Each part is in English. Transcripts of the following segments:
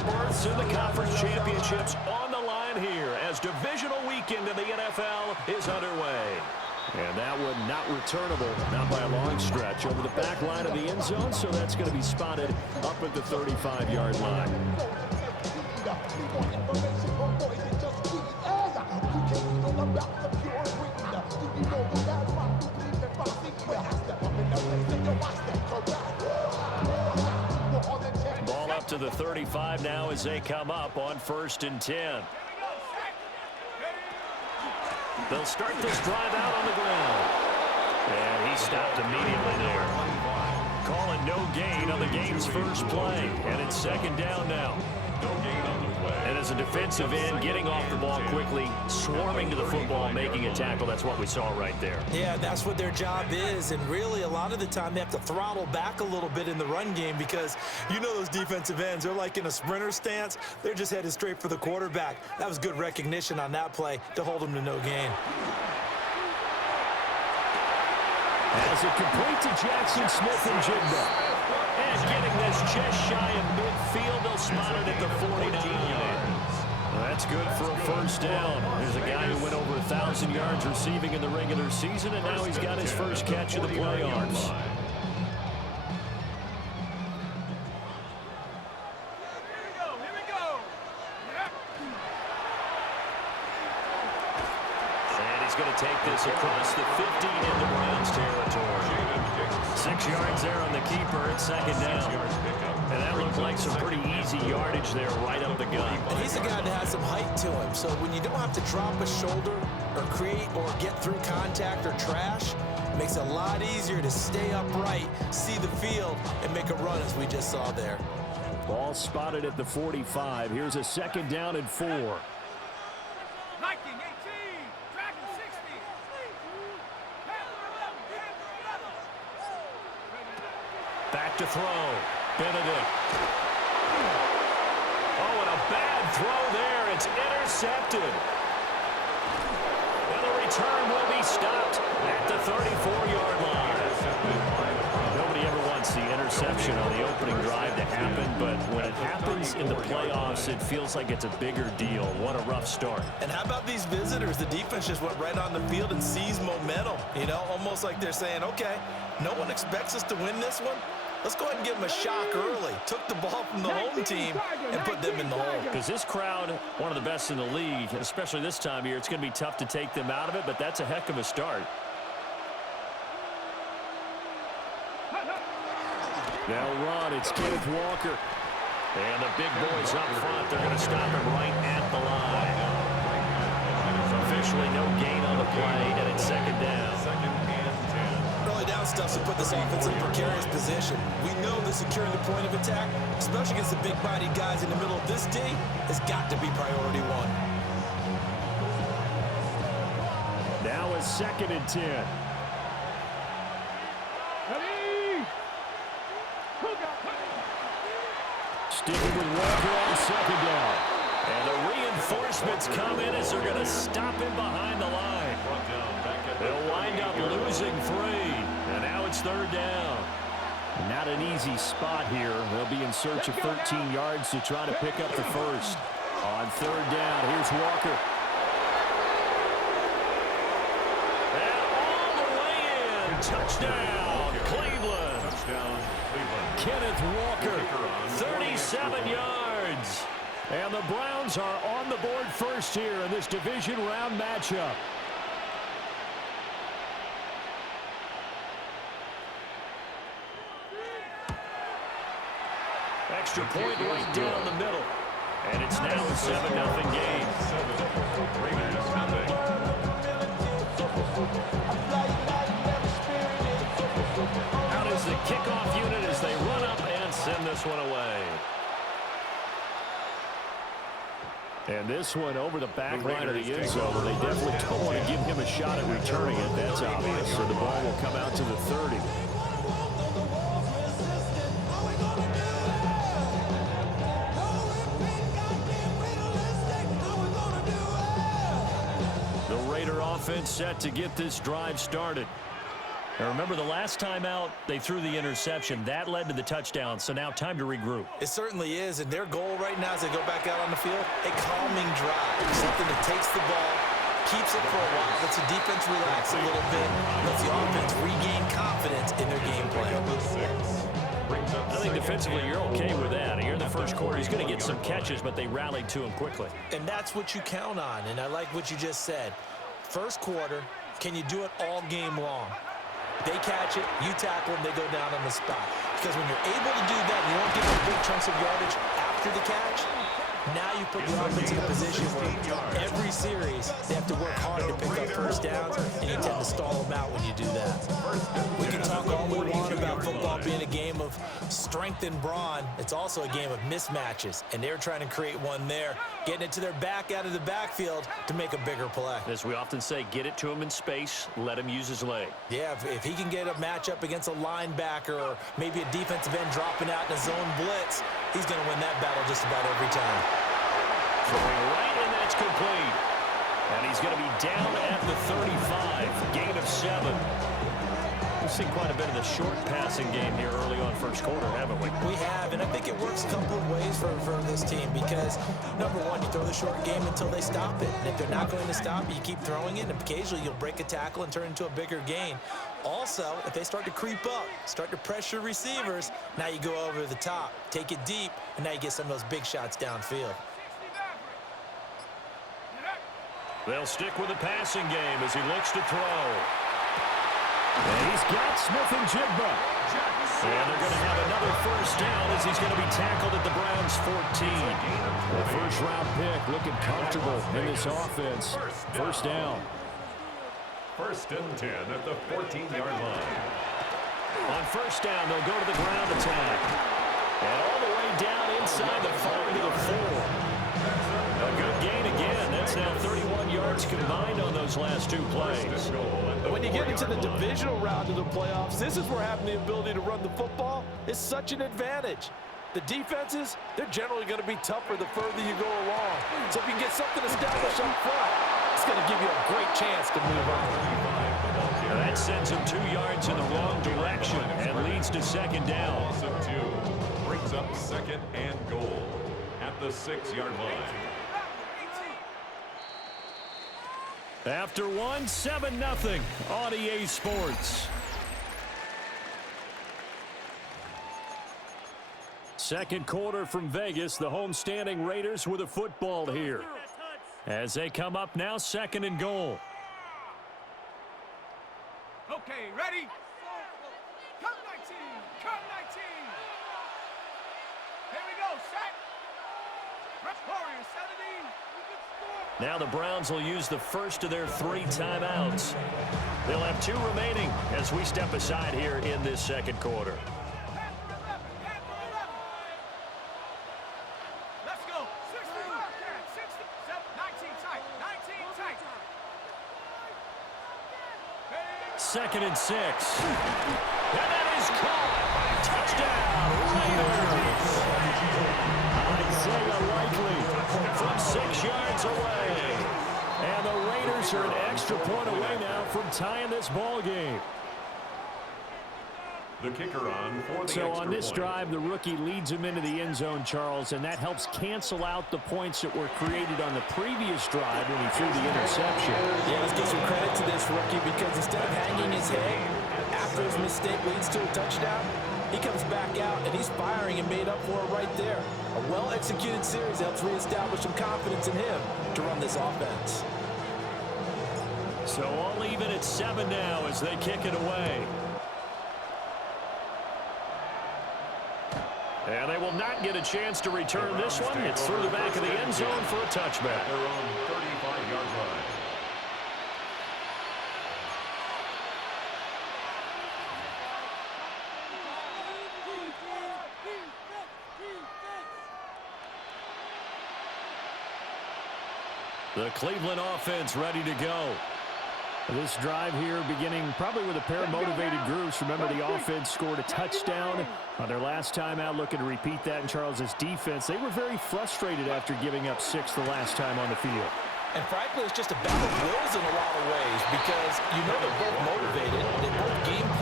berths in the conference championships on the line here as divisional weekend in the NFL is underway. And that one not returnable, not by a long stretch, over the back line of the end zone, so that's going to be spotted up at the 35-yard line. Ball up to the 35 now as they come up on 1st and 10. They'll start this drive out on the ground. And he stopped immediately there. Calling no gain on the game's first play. And it's 2nd down now. No gain on the play. And as a defensive end, getting off the ball quickly, swarming to the football, making a tackle, that's what we saw right there. Yeah, that's what their job is. And really, a lot of the time, they have to throttle back a little bit in the run game because you know those defensive ends, they're like in a sprinter stance. They're just headed straight for the quarterback. That was good recognition on that play to hold them to no gain. As it complete to Jackson Smith and Jigba. And getting this just shy of midfield, they'll spot it at the 49. That's good for a 1st down. There's a guy who went over 1,000 yards receiving in the regular season, and now he's got his first catch of the playoffs. Take this across the 15 into Browns territory. 6 yards there on the keeper at 2nd down. And that looked like some pretty easy yardage there right up the gut. And he's a guy that has some height to him. So when you don't have to drop a shoulder or create or get through contact or trash, it makes it a lot easier to stay upright, see the field, and make a run as we just saw there. Ball spotted at the 45. Here's a 2nd down and 4. Back to throw. Benedict. Oh, and a bad throw there. It's intercepted. And the return will be stopped at the 34-yard line. Nobody ever wants the interception on the opening drive to happen, but when it happens in the playoffs, it feels like it's a bigger deal. What a rough start. And how about these visitors? The defense just went right on the field and seized momentum. You know, almost like they're saying, okay, no one expects us to win this one. Let's go ahead and give them a shock early. Took the ball from the home team and put them in the hole. Because this crowd, one of the best in the league, especially this time of year, it's going to be tough to take them out of it, but that's a heck of a start. They'll run. It's Kenneth Walker. And the big boys up front, they're going to stop him right at the line. So officially no gain on the play, and it's 2nd down. Early down stuff to put this offense in a precarious position. We know that securing the point of attack, especially against the big-bodied guys in the middle of this D, has got to be priority one. Now a 2nd and 10. Sticking with Walker on 2nd down. And the reinforcements come in as they're going to stop him behind the line. They'll wind up losing 3. And now it's 3rd down. Not an easy spot here. They'll be in search of 13 yards to try to pick up the first. On 3rd down, here's Walker. And all the way in. Touchdown, Cleveland. Touchdown, Cleveland. Kenneth Walker, 37 yards. And the Browns are on the board first here in this division round matchup. Extra point right down the middle. And it's now a 7-0 game. Out is the kickoff unit as they run up and send this one away. And this one over the back line of the end zone. They definitely don't want to give him a shot at returning it. That's obvious. So the ball will come out to the 30. The Raider offense set to get this drive started. Now remember, the last time out, they threw the interception. That led to the touchdown, so now time to regroup. It certainly is, and their goal right now as they go back out on the field, a calming drive, something that takes the ball, keeps it for a while, lets the defense relax a little bit, lets the offense regain confidence in their game plan. I think defensively you're okay with that. Here in the first quarter, he's going to get some catches, but they rallied to him quickly. And that's what you count on, and I like what you just said. First quarter, can you do it all game long? They catch it, you tackle them, they go down on the spot. Because when you're able to do that, you don't give them big chunks of yardage after the catch, now you put the offense in a position where every series they have to work hard to pick up first downs, and you tend to stall them out when you do that. We can talk all we want about football being a game of strength and brawn. It's also a game of mismatches, and they're trying to create one there, getting it to their back out of the backfield to make a bigger play. As we often say, get it to him in space, let him use his leg. Yeah, if he can get a matchup against a linebacker or maybe a defensive end dropping out in a zone blitz, he's going to win that battle just about every time. Throwing right, and that's complete. And he's going to be down at the 35, gain of 7. We've seen quite a bit of the short passing game here early on first quarter, haven't we? We have, and I think it works a couple of ways for this team because, number one, you throw the short game until they stop it. And if they're not going to stop it, you keep throwing it, and occasionally you'll break a tackle and turn it into a bigger gain. Also, if they start to creep up, start to pressure receivers, now you go over the top, take it deep, and now you get some of those big shots downfield. They'll stick with the passing game as he looks to throw. And he's got Smith and Jigba. And they're going to have another first down as he's going to be tackled at the Browns' 14. The first-round pick looking comfortable in this offense. First down. First and 10 at the 14-yard line. On first down, they'll go to the ground attack. And all the way down inside the 5 to the 4. A good gain again. That's now 31 yards combined on those last two plays. When you get into the divisional round of the playoffs, this is where having the ability to run the football is such an advantage. The defenses, they're generally going to be tougher the further you go along. So if you can get something established up front, it's going to give you a great chance to move on. That sends him 2 yards in the wrong direction and leads to second down. Loss of 2 brings up second and goal at the 6-yard line. After 1, 7-0 on EA Sports. Second quarter from Vegas, the homestanding Raiders with a football here. As they come up now, second and goal. Okay, ready? Cut 19, cut 19. Here we go, set. Warriors, 70. Now the Browns will use the first of their 3 timeouts. They'll have 2 remaining as we step aside here in this second quarter. Let's go. 60, 60, 19 tight, 19 tight. Second and 6. And that is caught. Touchdown, Raiders. Isaiah Likely from 6 yards away. And the Raiders are an extra point away now from tying this ball game. The kicker on for the So extra on this point. drive, the rookie leads him into the end zone, Charles, and that helps cancel out the points that were created on the previous drive when he threw the interception. Yeah, let's give some credit to this rookie because instead of hanging his head after his mistake leads to a touchdown, he comes back out and he's firing and made up for it right there. A well-executed series helps reestablish some confidence in him to run this offense. So all even at 7 now as they kick it away. And they will not get a chance to return this one. It's through the back of the end zone for a touchback. Their own 35-yard line. The Cleveland offense ready to go. This drive here beginning probably with a pair of motivated groups. Remember, the offense scored a touchdown on their last time out, looking to repeat that in Charles's defense. They were very frustrated after giving up 6 the last time on the field. And frankly, it's just a battle of wills in a lot of ways because you know they're both motivated, they both game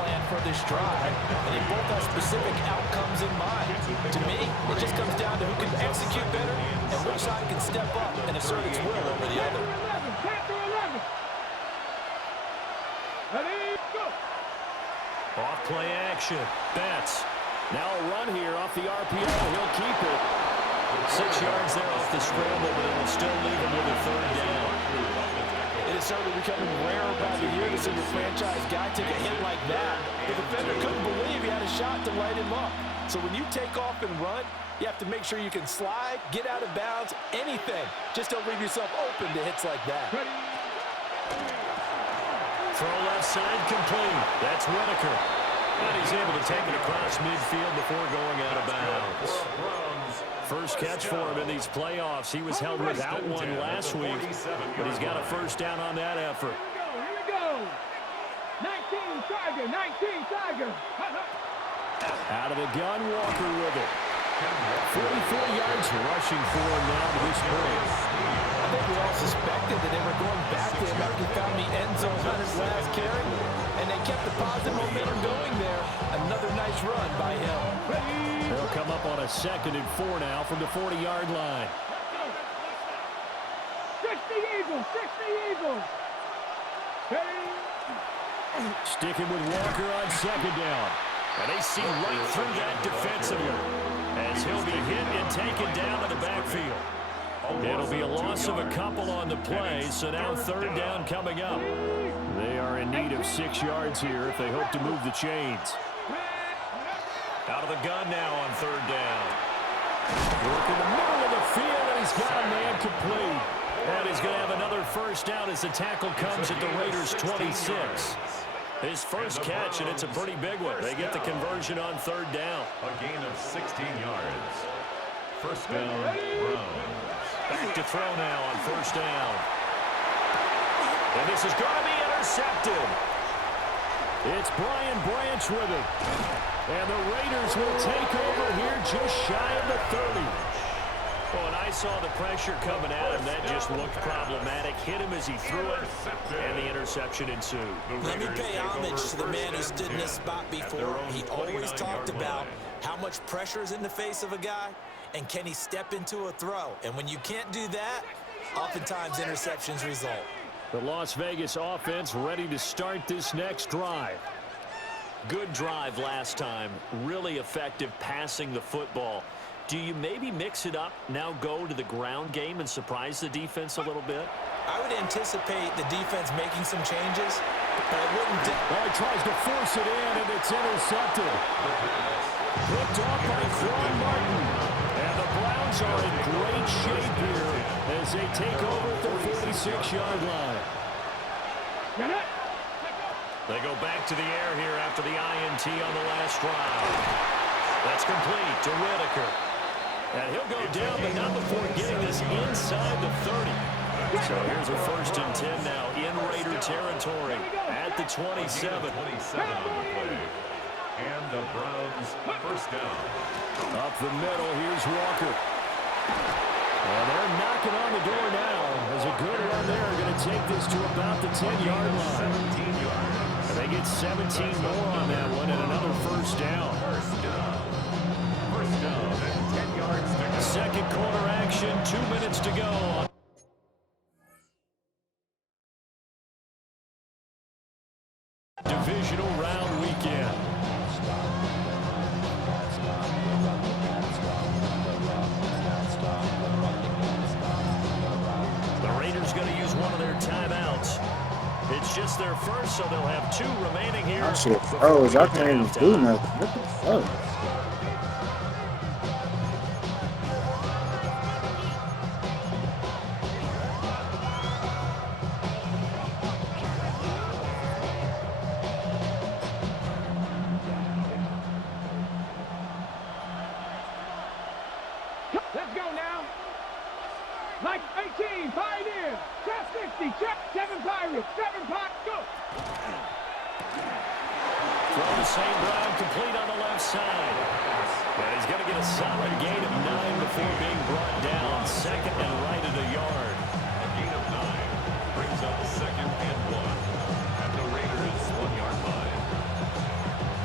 for this drive, and they both have specific outcomes in mind. To me, it just comes down to who can execute better and which side can step up and assert its will over the other. Ready, go. Off play action. Betts. Now a run here off the RPO. He'll keep it. 6 yards there off the scramble, but it will still leave him with a third down. It is certainly becoming rare by the year to see your franchise guy take a hit like that. The defender couldn't believe he had a shot to light him up. So when you take off and run, you have to make sure you can slide, get out of bounds, anything. Just don't leave yourself open to hits like that. Throw left side complete. That's Whitaker. And he's able to take it across midfield before going out of bounds. First catch for him in these playoffs. He was held without one last week, but he's got a first down on that effort. Here we go. 19 Tiger, 19 Tiger. Out of the gun, Walker with it. 44 yards rushing for him now to this point. I think we all suspected that they were going back to him after he found the end zone on his last carry, and they kept the positive momentum going there. Another nice run by him. They'll come up on a 2nd and 4 now from the 40-yard line. 60 Eagles, 60 Eagles. Sticking with Walker on 2nd down. And they see right through that defensively as he'll be hit and taken down in the backfield. It'll be a loss of a couple on the play, so now 3rd down coming up. They are in need of 6 yards here if they hope to move the chains. Out of the gun now on 3rd down. Work in the middle of the field, and he's got a man complete. And he's going to have another first down as the tackle comes at the Raiders' 26. His first catch, and it's a pretty big one. They get the conversion on 3rd down. A gain of 16 yards. First down, Browns. Back to throw now on 1st down. And this is going to be intercepted. It's Brian Branch with it. And the Raiders will take over here just shy of the 30. Well, and I saw the pressure coming at him. That just looked problematic. Hit him as he threw it, and the interception ensued. Let me pay homage to the man who stood in this spot before. He always talked about how much pressure is in the face of a guy, and can he step into a throw. And when you can't do that, oftentimes interceptions result. The Las Vegas offense ready to start this next drive. Good drive last time. Really effective passing the football. Do you maybe mix it up, now go to the ground game and surprise the defense a little bit? I would anticipate the defense making some changes, but I wouldn't. Well, he tries to force it in, and it's intercepted. Picked off by Quan Martin. And the Browns are in great shape here as they take over at the 46-yard line. They go back to the air here after the INT on the last drive. That's complete to Whitaker. And he'll go down, but not before getting this inside the 30. So here's a 1st and 10 now in Raider territory at the 27. 27 on the play. And the Browns first down. Up the middle, here's Walker. Well, they're knocking on the door now. As a good run there, going to take this to about the 10-yard line. 17 yards. And they get 17 more on that one and another first down. First down. First down and 10 yards to go. Second quarter action, 2 minutes to go. Divisional round weekend. The Raiders going to use one of their timeouts. It's just their first, so they'll have 2 remaining here. That shit froze. I can't even do nothing. What the fuck? Let's go now. Like 18, Pioneers. Check 60, check 7 Pirates, 7 Pirates, go. Throw to St. Brown, complete on the left side. And he's going to get a solid gain of 9 before being brought down. 2nd and right at a yard. A gain of 9 brings up 2nd and 1 at the Raiders' 1-yard line.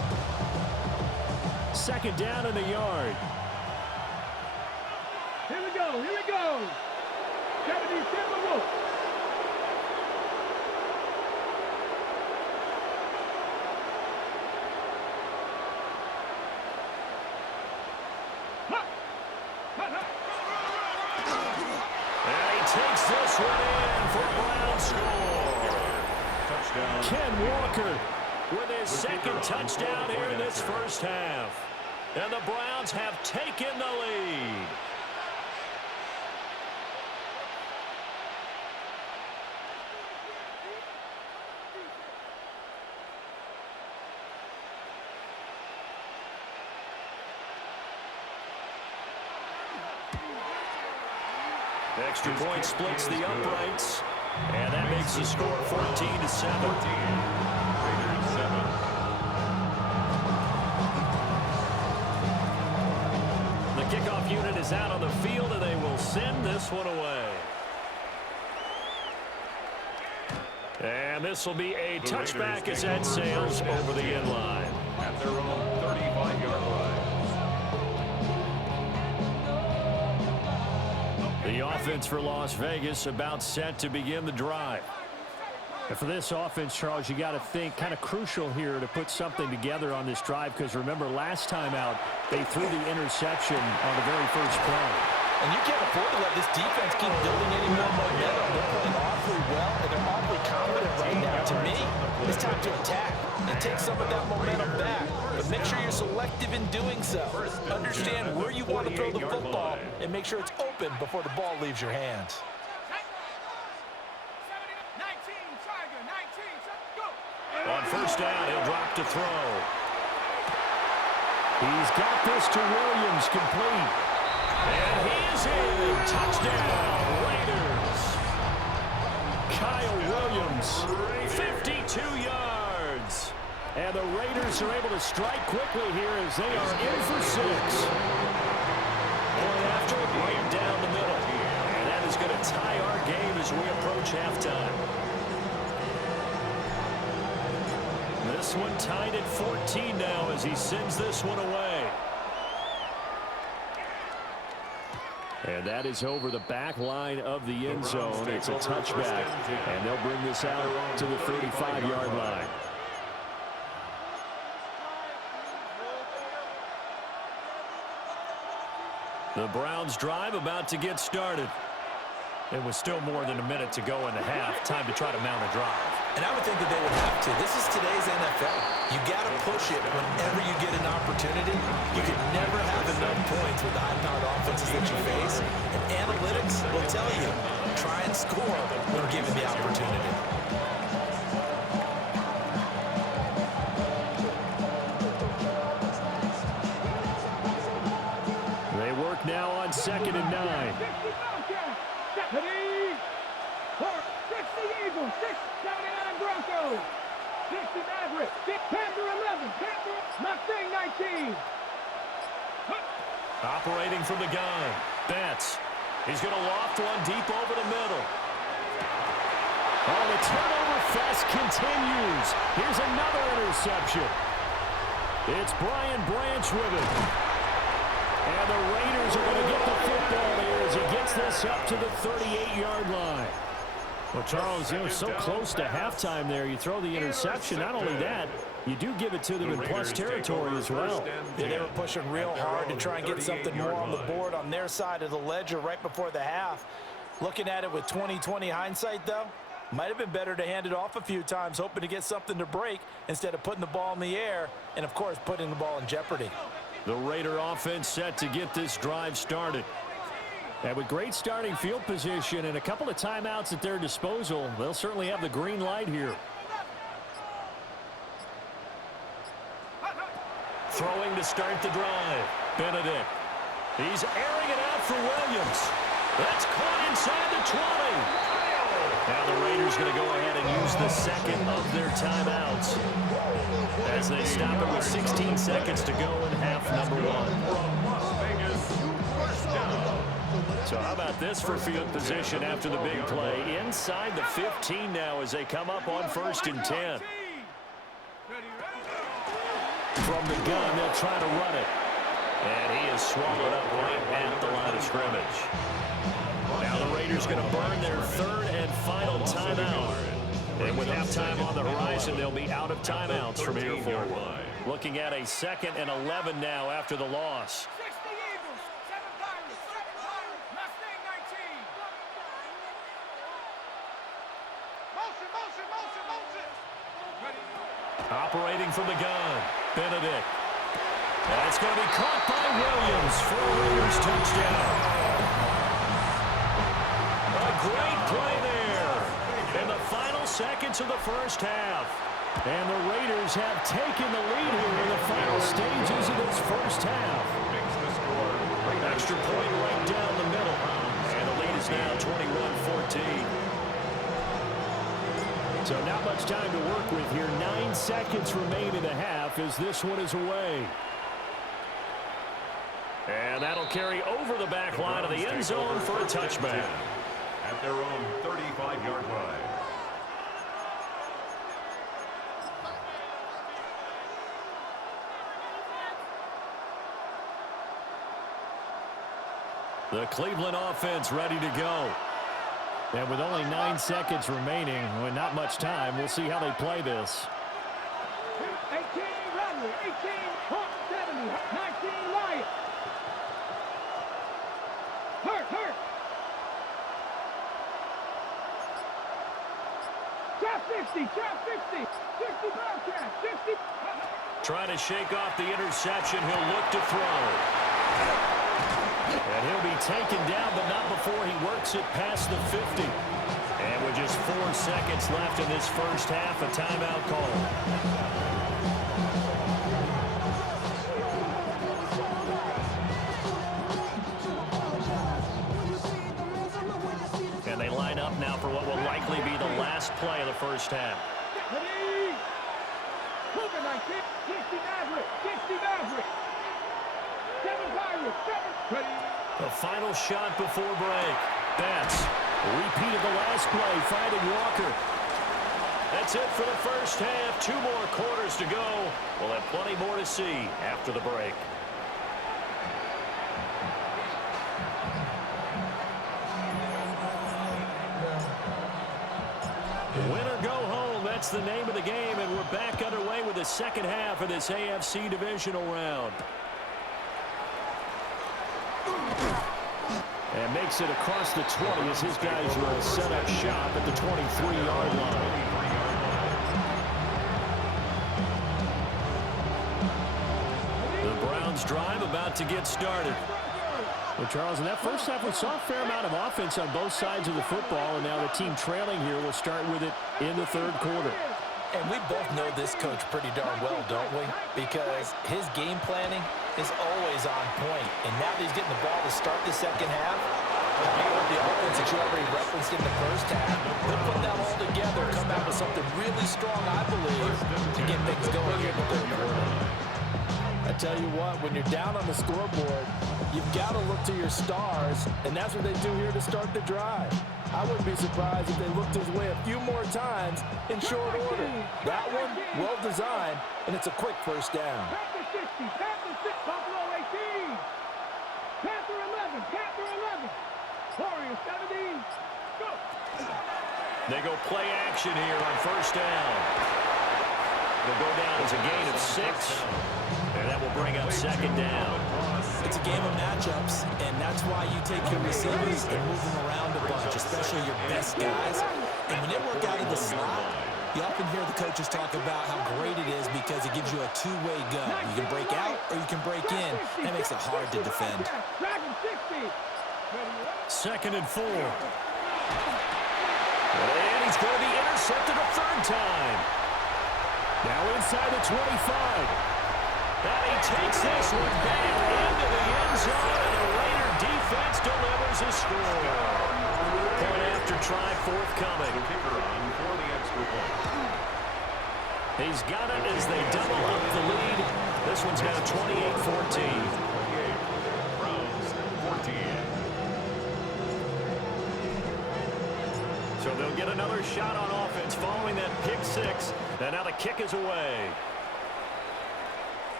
second down and a yard. Here we go. Here we go. 77 Wolf. And he takes this one in for Brown score. Touchdown. Ken Walker with his second touchdown here in this first half. And the Browns have taken the lead. Extra point splits the uprights, and that makes the score 14-7. Raiders 7. The kickoff unit is out on the field, and they will send this one away. And this will be a touchback as that sails over the end line. At their own 35-yard line. The offense for Las Vegas about set to begin the drive. And for this offense, Charles, you got to think kind of crucial here to put something together on this drive, because remember last time out they threw the interception on the very first play. And you can't afford to let this defense keep building any more momentum. They're playing awfully well, and they're awfully confident right now. To me, it's time to attack and take some of that momentum back. But make sure you're selective in doing so. Understand where you want to throw the football and make sure it's open before the ball leaves your hands. On first down, he'll drop to throw. He's got this to Williams, complete. And he is in. Touchdown, Raiders. Kyle Williams, 52 yards. And the Raiders are able to strike quickly here as they are in for 6. Going after it right down the middle. And that is going to tie our game as we approach halftime. This one tied at 14 now as he sends this one away. And that is over the back line of the end zone. It's a touchback, and they'll bring this out to the 35-yard line. The Browns drive about to get started. It was still more than a minute to go in the half. Time to try to mount a drive. And I would think that they would have to. This is today's NFL. You got to push it whenever you get an opportunity. You can never have enough points with the high-powered offenses that you face. And analytics will tell you, try and score when given the opportunity. They work now on 2nd and 9. 60 Eagles, 79 Broncos, 60 Mavericks, Panther 11, Panther Mustang 19. Operating from the gun. Betts. He's going to loft one deep over the middle. Oh, the turnover fest continues. Here's another interception. It's Brian Branch with it. And the Raiders are going to get the football here as he gets this up to the 38-yard line. Well, Charles, you know, so close to halftime there. You throw the interception. Not only that, you do give it to them in plus territory as well. Yeah, they were pushing real hard to try and get something more on the board on their side of the ledger right before the half. Looking at it with 20/20 hindsight, though, might have been better to hand it off a few times, hoping to get something to break instead of putting the ball in the air and, of course, putting the ball in jeopardy. The Raider offense set to get this drive started. And with great starting field position and a couple of timeouts at their disposal, they'll certainly have the green light here. Throwing to start the drive. Benedict. He's airing it out for Williams. That's caught inside the 20. Now the Raiders going to go ahead and use the second of their timeouts as they stop it with 16 seconds to go in half number 1. Las Vegas, first down. So how about this for field position after the big play? Inside the 15 now as they come up on 1st and 10. From the gun, they'll try to run it. And he is swallowed up right at the line of scrimmage. Now the Raiders going to burn their third and final timeout. And with halftime on the horizon, they'll be out of timeouts from here forward. Looking at a 2nd and 11 now after the loss. 60 Eagles, 7 Pirates, 7 Pirates, Mustang 19. Motion, motion, motion, motion. Ready. Operating from the gun, Benedict. That's going to be caught by Williams for a Raiders touchdown. A great play there in the final seconds of the first half. And the Raiders have taken the lead here in the final stages of this first half. Extra point right down the middle. And the lead is now 21-14. So not much time to work with here. 9 seconds remain in the half as this one is away. And that'll carry over the back line of the end zone for a touchback. At their own 35-yard line. The Cleveland offense ready to go. And with only 9 seconds remaining, with not much time, we'll see how they play this. 18 Bradley, 18 Hawk, 70, 19 Wyatt. Hurt. Trap 50, 60 Bobcat, 60. Trying to shake off the interception. He'll look to throw. And he'll be taken down, but not before he works it past the 50. And with just 4 seconds left in this first half, a timeout call. And they line up now for what will likely be the last play of the first half. Ready. Cougar 19, 60 Maverick, 60 Maverick. 7 Pirates, 7. Ready. The final shot before break. That's a repeat of the last play, finding Walker. That's it for the first half. 2 more quarters to go. We'll have plenty more to see after the break. Win or go home, that's the name of the game, and we're back underway with the second half of this AFC divisional round. And makes it across the 20 as his guys will set up shop at the 23-yard line. The Browns drive about to get started. Well, Charles, in that first half, we saw a fair amount of offense on both sides of the football, and now the team trailing here will start with it in the third quarter. And we both know this coach pretty darn well, don't we? Because his game planning is always on point. And now that he's getting the ball to start the second half, the offense that you already referenced in the first half, they'll put that all together and come out with something really strong, I believe, to get things going here in the third quarter. I tell you what, when you're down on the scoreboard, you've got to look to your stars, and that's what they do here to start the drive. I wouldn't be surprised if they looked his way a few more times in short order. That one, well designed, and it's a quick first down. Panther 60, Panther 6, Buffalo 18. Panther 11, Panther 11. Warriors 17. Go. They go play action here on first down. They'll go down as a gain of 6. And that will bring up second down. It's a game of matchups, and that's why you take your receivers and move them around a bunch, especially your best guys. And when they work out of the slot, you often hear the coaches talk about how great it is because it gives you a two-way go. You can break out or you can break in. That makes it hard to defend. Second and 4. And he's going to be intercepted a third time. Now inside the 25. And he takes this one back into the end zone, and the Raider defense delivers a score. Point after try forthcoming. Kicker on for the extra point. He's got it as they double up the lead. This one's now 28-14. 28. Browns 14. So they'll get another shot on offense following that pick 6. And now the kick is away.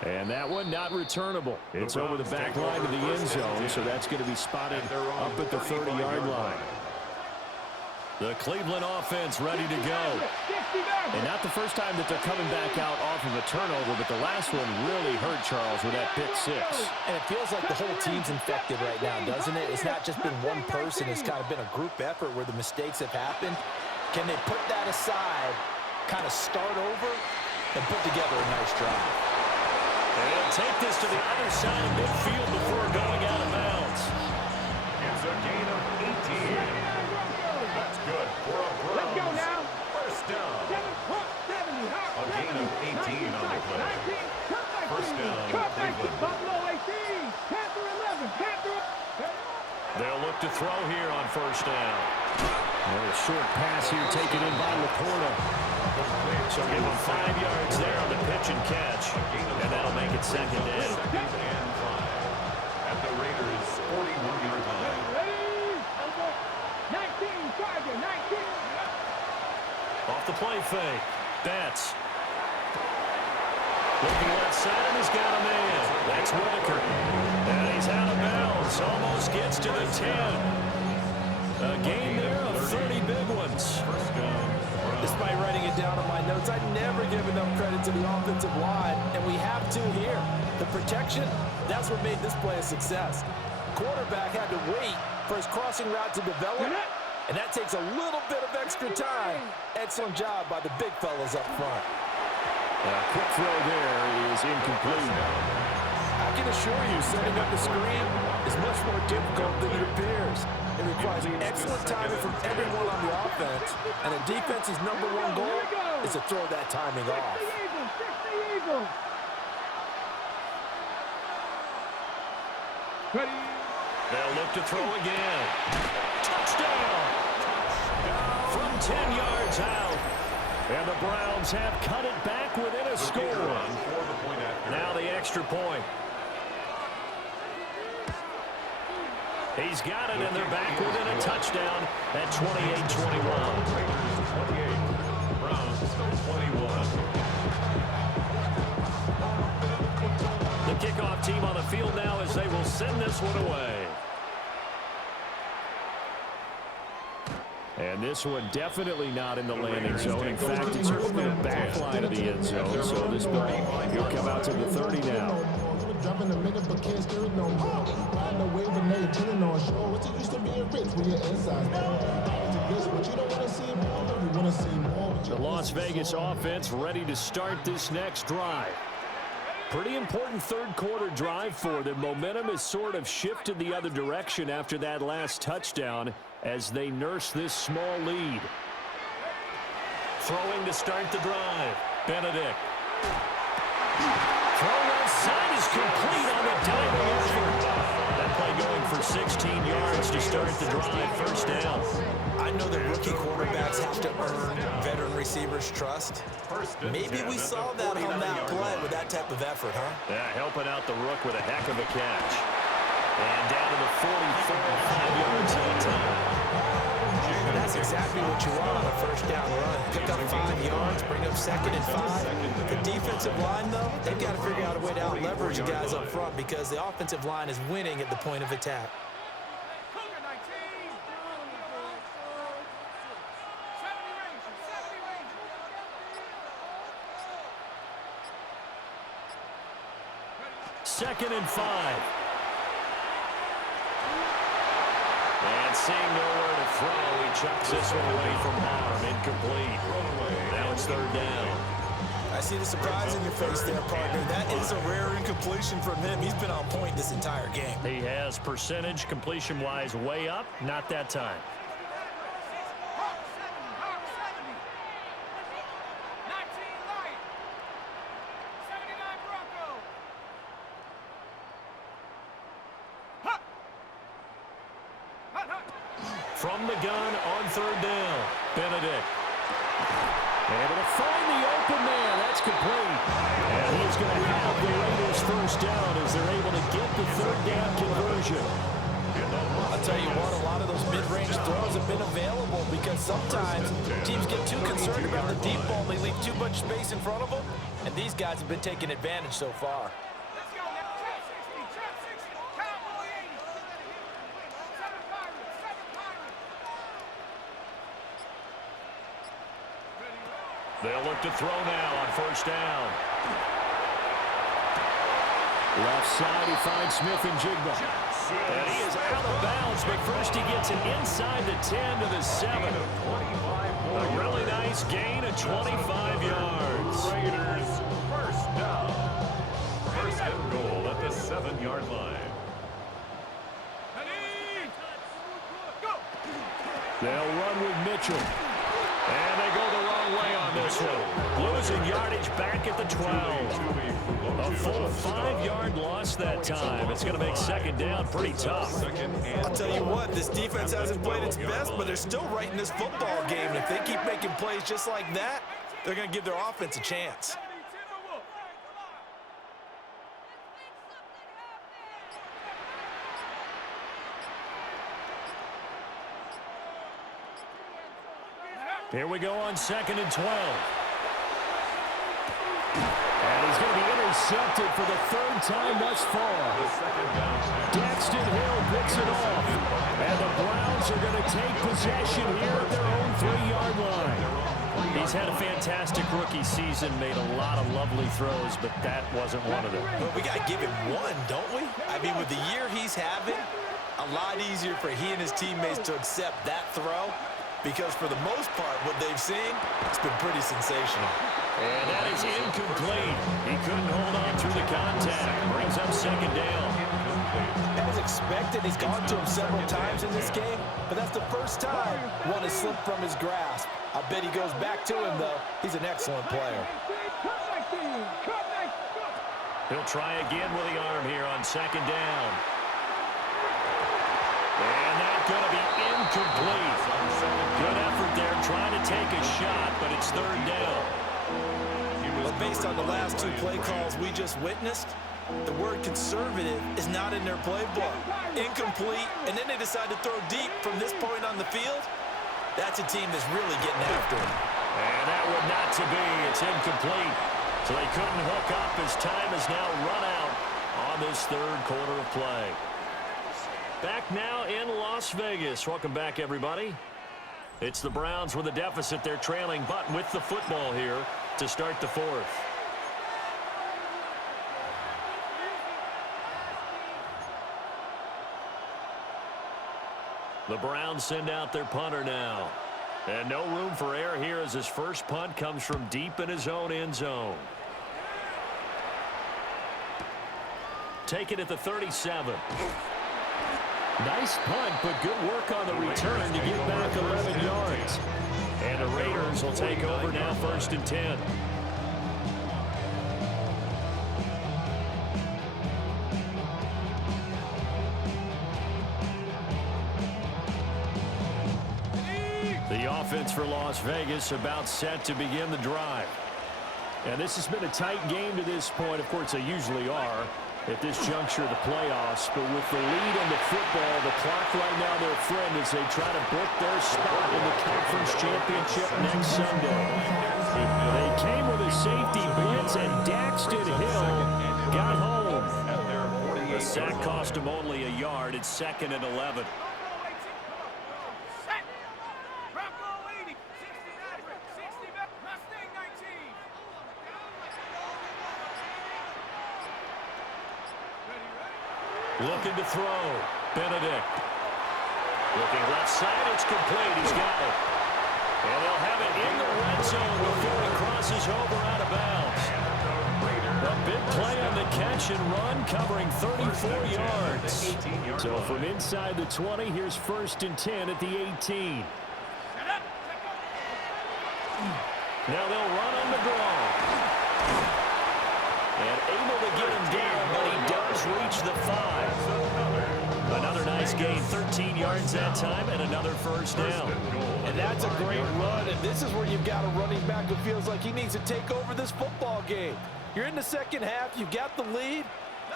And that one not returnable. It's over the back line of the end zone, so that's going to be spotted up at the 30-yard line. The Cleveland offense ready to go. And not the first time that they're coming back out off of a turnover, but the last one really hurt Charles with that pick six. And it feels like the whole team's infected right now, doesn't it? It's not just been one person. It's kind of been a group effort where the mistakes have happened. Can they put that aside, kind of start over, and put together a nice drive? They'll take this to the other side of midfield before going out of bounds. It's a gain of 18. That's good for a Browns. Let's go now. First down. 70. A gain of 18 on the play. First down, Cleveland. Buffalo 18. Panther 11. Panther. They'll look to throw here on first down. A short pass here taken in by Laporta. So give him 5 yards there on the pitch and catch. And that'll make it second down. Second and 5. At the Raiders' 41-yard line. 19. Charger. 19. Off the play fake. Betts. Looking left side, and he's got a man. That's Whitaker. And he's out of bounds. Almost gets to the 10. A gain there of 30 big ones. Despite writing it down on my notes, I never give enough credit to the offensive line, and we have to here. The protection, that's what made this play a success. Quarterback had to wait for his crossing route to develop, and that takes a little bit of extra time. Excellent job by the big fellas up front. Quick throw there is incomplete. I can assure you, setting up the screen is much more difficult than it appears. It requires excellent timing from everyone on the offense, and a defense's #1 goal is to throw that timing off. 60 Eagles. Ready. They'll look to throw again. Touchdown! From 10 yards out. And the Browns have cut it back within a score. Now the extra point. He's got it, and they're back within a touchdown at 28-21. Browns 21. The kickoff team on the field now as they will send this one away. And this one definitely not in the landing zone. In fact, it's over the back line of the end zone. So this ball, he'll come out to the 30 now. Dropping a minute but can't steer it no more. Riding a wave and now you're turning on shore. What's it used to being rich when your inside's down? But you don't want to see more. You want to see more. The Las Vegas offense ready to start this next drive. Pretty important third quarter drive for them. Momentum has sort of shifted the other direction after that last touchdown as they nurse this small lead. Throwing to start the drive. Benedict. Throw left side is complete on the diving effort. That play going for 16 yards to start the drive. First down. I know that rookie quarterbacks have to earn veteran receivers' trust. Maybe we saw that on that play with that type of effort, huh? Yeah, helping out the rook with a heck of a catch. And down to the 44, 5 yards that time. And that's exactly what you want on a first down run. Pick up 5 yards, bring up 2nd and 5. The defensive line, though, they've got to figure out a way to out-leverage the guys up front because the offensive line is winning at the point of attack. Second and 5. And seeing nowhere to throw, he chucks this one away from harm. Incomplete. Now it's third down. I see the surprise in your face there, partner. That is a rare incompletion from him. He's been on point this entire game. He has percentage completion-wise way up. Not that time. From the gun on third down, Benedict. Able to find the open man. That's complete. And he's going to have the Raiders first down as they're able to get the third down conversion. I'll tell you what, a lot of those mid-range throws have been available because sometimes teams get too concerned about the deep ball and they leave too much space in front of them, and these guys have been taking advantage so far. They'll look to throw now on first down. Left side, he finds Smith and Jigba. And he is out of bounds, but first he gets it inside the 10 to the 7. A really nice gain of 25 yards. Raiders first down. First and goal at the 7-yard line. They'll run with Mitchell. And they go the wrong way on this one. Losing yardage back at the 12. A full 5-yard loss that time. It's going to make second down pretty tough. I'll tell you what, this defense hasn't played its best, but they're still right in this football game. And if they keep making plays just like that, they're going to give their offense a chance. Here we go on 2nd and 12. And he's going to be intercepted for the 3rd time thus far. Daxton Hill picks it off. And the Browns are going to take possession here at their own 3-yard line. He's had a fantastic rookie season, made a lot of lovely throws, but that wasn't one of them. Well, we got to give him one, don't we? I mean, with the year he's having, a lot easier for he and his teammates to accept that throw. Because for the most part, what they've seen, it's been pretty sensational. And that is incomplete. He couldn't hold on through the contact. Brings up second down. As expected, he's gone to him several times in this game, but that's the first time one has slipped from his grasp. I bet he goes back to him, though. He's an excellent player. He'll try again with the arm here on second down. And that's going to be incomplete. Good effort there trying to take a shot, but it's 3rd down. Well, based on the last 2 play calls we just witnessed, the word conservative is not in their playbook. Incomplete, and then they decide to throw deep from this point on the field. That's a team that's really getting after it. And that would not to be. It's incomplete. So they couldn't hook up as time has now run out on this 3rd quarter of play. Back now in Las Vegas. Welcome back, everybody. It's the Browns with a deficit. They're trailing, but with the football here to start the 4th. The Browns send out their punter now. And no room for error here as his first punt comes from deep in his own end zone. Take it at the 37. Nice punt, but good work on the return to get back 11 yards. And the Raiders will take over now 1st and 10. The offense for Las Vegas about set to begin the drive. And this has been a tight game to this point. Of course, they usually are at this juncture of the playoffs. But with the lead on the football, the clock right now their friend as they try to book their spot in the conference championship next Sunday. They came with a safety blitz, and Daxton Hill got home. The sack cost him only a yard. It's 2nd and 11. Looking to throw. Benedict. Looking left side. It's complete. He's got it. And they'll have it in the red zone before he crosses over out of bounds. A big play on the catch and run, covering 34 yards. So from inside the 20, here's 1st and 10 at the 18. Now they'll run on the draw. And able to get him down, but he does reach the 5. Another nice gain, 13 yards that time, and another first down. And that's a great run, and this is where you've got a running back who feels like he needs to take over this football game. You're in the second half, you've got the lead,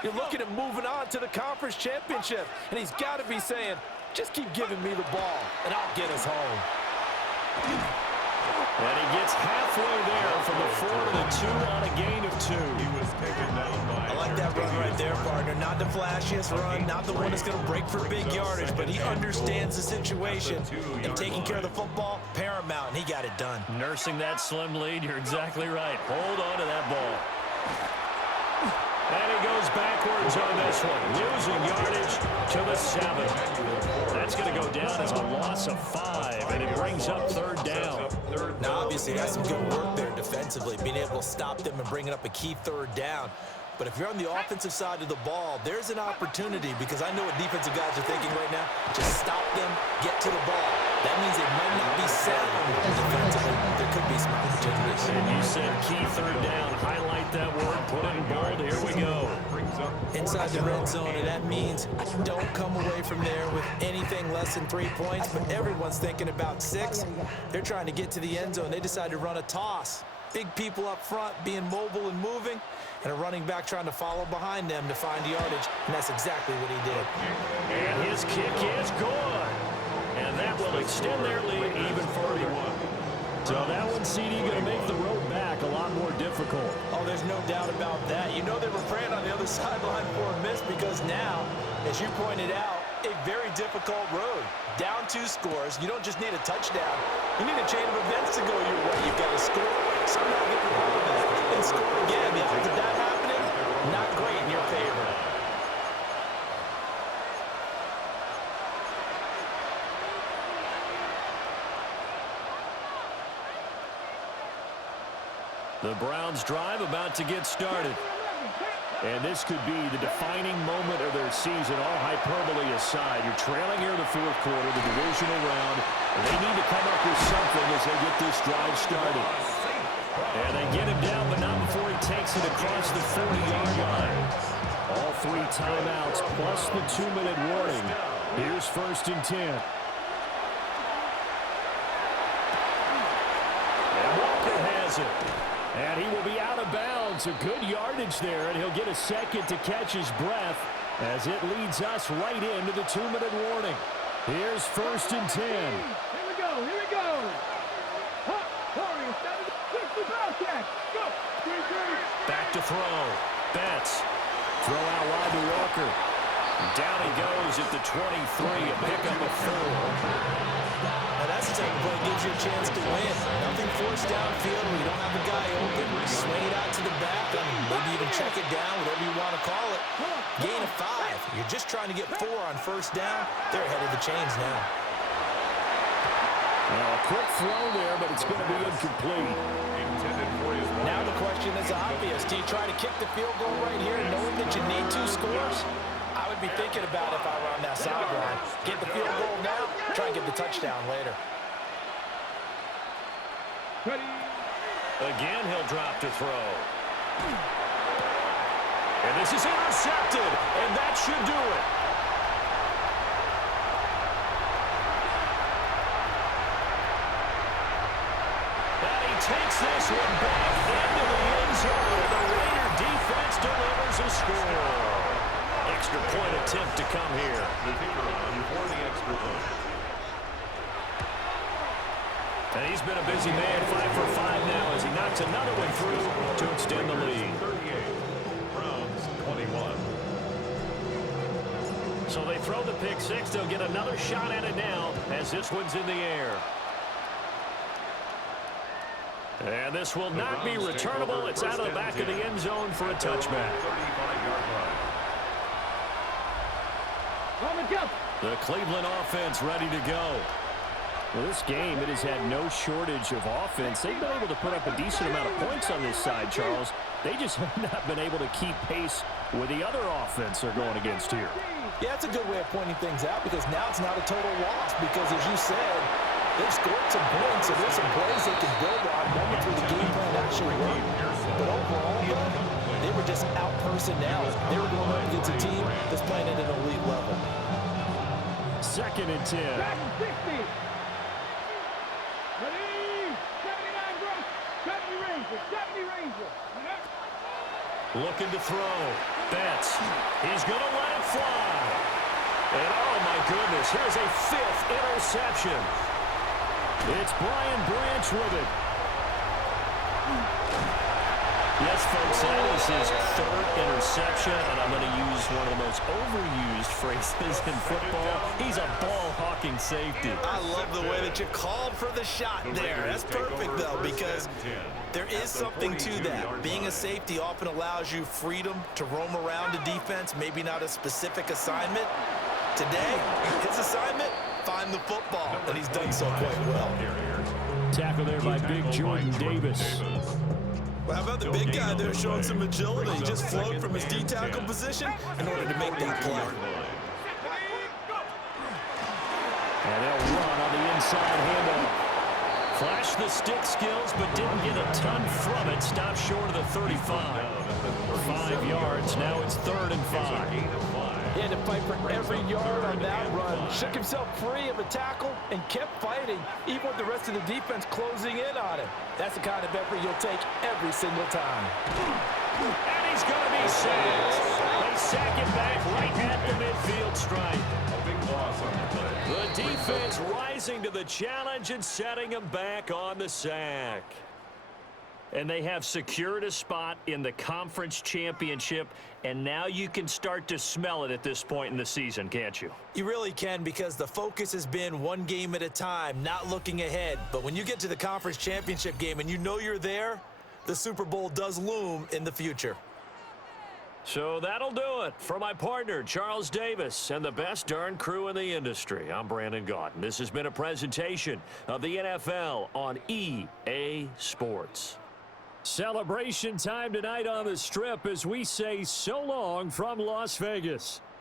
You're looking at moving on to the conference championship, and he's got to be saying, just keep giving me the ball, and I'll get us home. And he gets halfway there from the 4 to the 2 on a gain of 2. He was taken down by... I like that run right there, partner. Not the flashiest run, not the one that's going to break for big yardage, but he understands the situation. And taking care of the football, paramount, and he got it done. Nursing that slim lead, you're exactly right. Hold on to that ball. And he goes backwards on this one, losing yardage to the 7. That's going to go down as a loss of 5, and it brings up 3rd down. Now, obviously, that's some good work there defensively, being able to stop them and bringing up a key 3rd down. But if you're on the offensive side of the ball, there's an opportunity, because I know what defensive guys are thinking right now. Just stop them, get to the ball. That means they might not be sound defensively. There could be some opportunities. And you said key 3rd down. Highlight that word, put it in bold. Here we go. Inside the red zone, and that means don't come away from there with anything less than 3 points, but everyone's thinking about 6. They're trying to get to the end zone. They decide to run a toss. Big people up front being mobile and moving, and a running back trying to follow behind them to find yardage, and that's exactly what he did. And his kick is good. And that will extend their lead even further. So that one, CD, going to make the road back a lot more difficult. Oh, there's no doubt about that. You know they were praying on the other sideline for a miss, because now, as you pointed out, a very difficult road. Down 2 scores. You don't just need a touchdown. You need a chain of events to go your way. You've got to score, somehow get the ball back, and score again. The odds of that happening, not great in your favor. The Browns drive about to get started. And this could be the defining moment of their season, all hyperbole aside. You're trailing here in the 4th quarter, the divisional round. They need to come up with something as they get this drive started. And they get him down, but not before he takes it across the 40-yard line. All 3 timeouts plus the 2-minute warning. Here's 1st and 10. And Walker has it. And he will be out of bounds. A good yardage there, and he'll get a second to catch his breath as it leads us right into the 2-minute warning. Here's 1st and 10. Here we go, here we go. Hot, Warriors, 60 ball catch. Go. Back to throw. Betts. Throw out wide to Walker. Down he goes at the 23, a pickup of 4. Now that's the type of play that gives you a chance to win. Nothing forced downfield where you don't have a guy open. Swing it out to the back, and maybe even check it down, whatever you want to call it. Gain of 5. You're just trying to get 4 on 1st down. They're ahead of the chains now. Now a quick throw there, but it's going to be incomplete. Now the question is obvious. Do you try to kick the field goal right here knowing that you need 2 scores? I would be thinking about it if I were on that sideline. Get the field goal now, try and get the touchdown later. Again, he'll drop to throw. And this is intercepted, and that should do it. And he takes this one back into the end zone, and the Raider defense delivers a score. Extra point attempt to come here. The kicker on for the extra point. And he's been a busy man, 5 for 5 now as he knocks another one through to extend the lead. 38, Browns 21. So they throw the pick 6. They'll get another shot at it now as this one's in the air. And this will not be returnable. It's out of the back of the end zone for a touchback. 35-yard line. The Cleveland offense ready to go. Well, this game, it has had no shortage of offense. They've been able to put up a decent amount of points on this side, Charles. They just have not been able to keep pace with the other offense they're going against here. Yeah, that's a good way of pointing things out, because now it's not a total loss, because as you said, they've scored some points, so there's some plays they can build on moments where the game plan actually worked. But overall, they were just out personnel. They were going up against a team that's playing at an elite level. 2nd and 10. Back to 60. Ready? 79 Gross. 70 Ranger. 70 Ranger. Looking to throw. Betts. He's going to let it fly. And oh my goodness, here's a 5th interception. It's Brian Branch with it. Yes, folks, that is his 3rd interception, and I'm going to use one of the most overused phrases in football. He's a ball-hawking safety. I love the way that you called for the shot there. That's perfect, though, because there is something to that. Being a safety often allows you freedom to roam around the defense, maybe not a specific assignment. Today, his assignment, find the football, and he's done so quite well. Tackle there by Big Jordan Davis. Well, how about the big guy there showing some agility? He just float from his D-tackle position in order to make that play. And they'll run on the inside handoff. Flashed the stick skills, but didn't get a ton from it. Stopped short of the 35. 5 yards. Now it's 3rd and 5. He had to fight for every yard on that run. Shook himself free of a tackle and kept fighting, even with the rest of the defense closing in on him. That's the kind of effort you'll take every single time. And he's going to be sacked. They sack him back right at the midfield stripe. A big loss on the play. The defense rising to the challenge and setting him back on the sack. And they have secured a spot in the conference championship, and now you can start to smell it at this point in the season, can't you? You really can, because the focus has been one game at a time, not looking ahead. But when you get to the conference championship game and you know you're there, the Super Bowl does loom in the future. So that'll do it for my partner, Charles Davis, and the best darn crew in the industry. I'm Brandon Gaudin. This has been a presentation of the NFL on EA Sports. Celebration time tonight on the Strip as we say so long from Las Vegas.